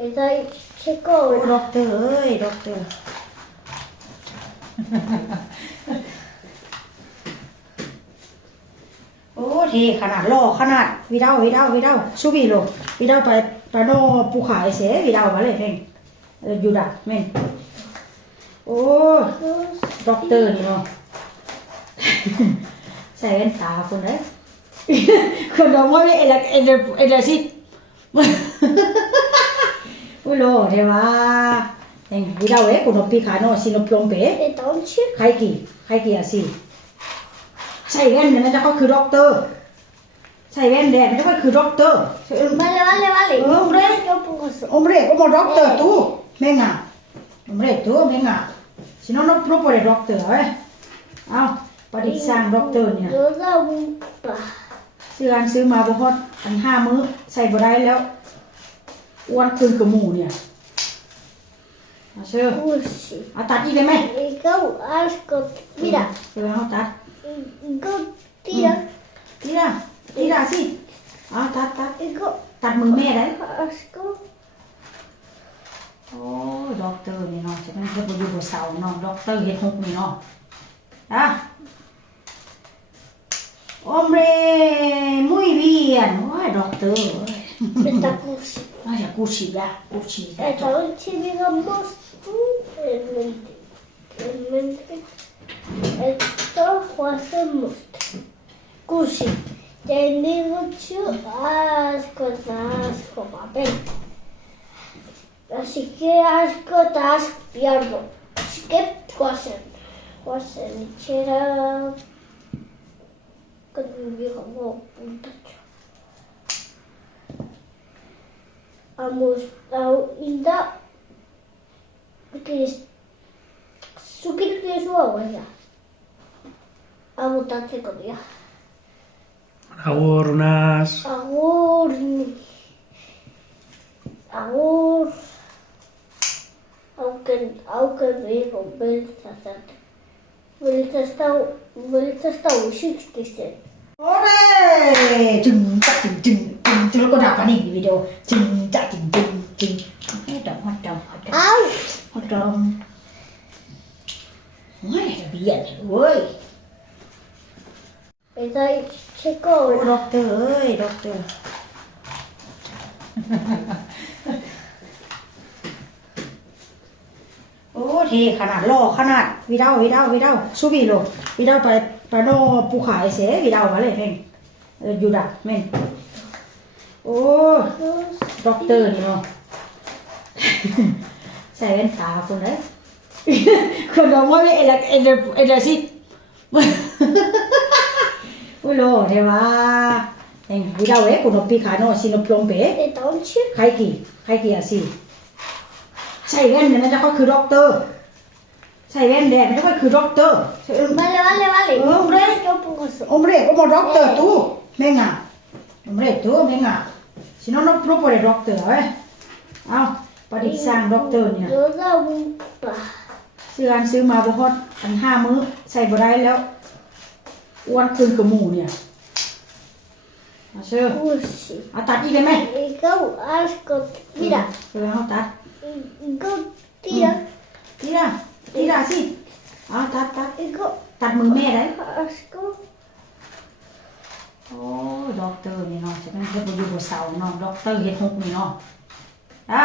ใส่เช็คโก้ ด็อกเตอร์เอ้ยด็อกเตอร์โอ้เทขนาดล่อขนาดวิดาวซูบีโลวิดาวไปโนปูขายเสวิดาวมาเลยเพ่งอยู่ดักแม่นโอ้ด็อกเตอร์นี่เนาะใส่แว่นตาคนได้คนเราว่าเอลสิอุ้ยโลเทว่าเองวิดาวcon piccano si non plombe ไอ้ตอนชิ ใครกี่อะสิใส่แว่นเนี่ยมันจะก็คือด็อกเตอร์ใส่แว่นแดงมันจะก็คือด็อกเตอร์ vale hombre hombre como doctor tú venga hombre tú venga si no no puede doctor เอาประดิษฐ์สร้างด็อกเตอร์เนี่ย yo da un pa ซื้อมาบ่ฮอดอัน5มื้อใส่บ่ได้แล้วอ้วนขึ้นกับหมูเนี่ยเอาเชื่อ così เอาตัดอีกได้ไหม e go asco mira เดี๋ยวเอาตัด go tira ทีละสิเอาตัด e go ตัดมือแม่ได้ asco โอ้ด็อกเตอร์นี่เนาะจะเป็นเฮ็ดบ่อยู่บ่เซาเนาะด็อกเตอร์เฮ็ด6นี่เนาะอ่ะ hombre muy bien โอ้ยด็อกเตอร์ sta così น่าจะกูฉีดยา e poi ci digamos tu e mentre esto hacemos così tenemos asco papel así que asco pierdo así que cosa c'era con un viejo puntacho vamos a inda que su que su abuela a botarse con ella Aurnas. Agur. Aunque me compensa tanto. Vuelta está un 60. โอ้ยจึงแล้วก็ดับอันนี้วิดีโอจึงให้ดำฮอต Au! เฮ้ยเบียดเว้ย E dai, checo. ด็อกเตอร์เอ้ยด็อกเตอร์โอ้เทขนาดล่อขนาดวิดาวซูบีโลวิดาวไปโนปูขายเสวิดาวมาเลยเพ่งอยู่ดักแม่นโอ้ด็อกเตอร์นี่เนาะใส่แว่นตาคนได้คนเราว่าเอลสิอุ้ยโลเทว่าเองวิดาวcon piccano si non plombe E dolce. ใครกี่อะสิใส่แว่นเนี่ยมันจะก็คือด็อกเตอร์ใส่แว่นแดงมันจะก็คือด็อกเตอร์ Vale. Hombre hombre como doctor tú venga hombre tú venga si no no puede doctor เอาประดิษฐ์สร้างด็อกเตอร์เนี่ย Yo da un pa ซื้อมาบ่ฮอดอัน5มื้อใส่บ่ได้แล้วอ้วนขึ้นกับหมูเนี่ยเอาเชื่อ così. เอาตัดอีกได้ไหม E go asco mira. เดี๋ยวเอาตัด Go tira. ทีละสิเอาตัด E go ตัดมือแม่ได้ asco. โอ้ด็อกเตอร์นี่เนาะจะเป็นเฮ็ดบ่อยู่บ่เซาเนาะด็อกเตอร์เฮ็ด6นี่เนาะอ่ะ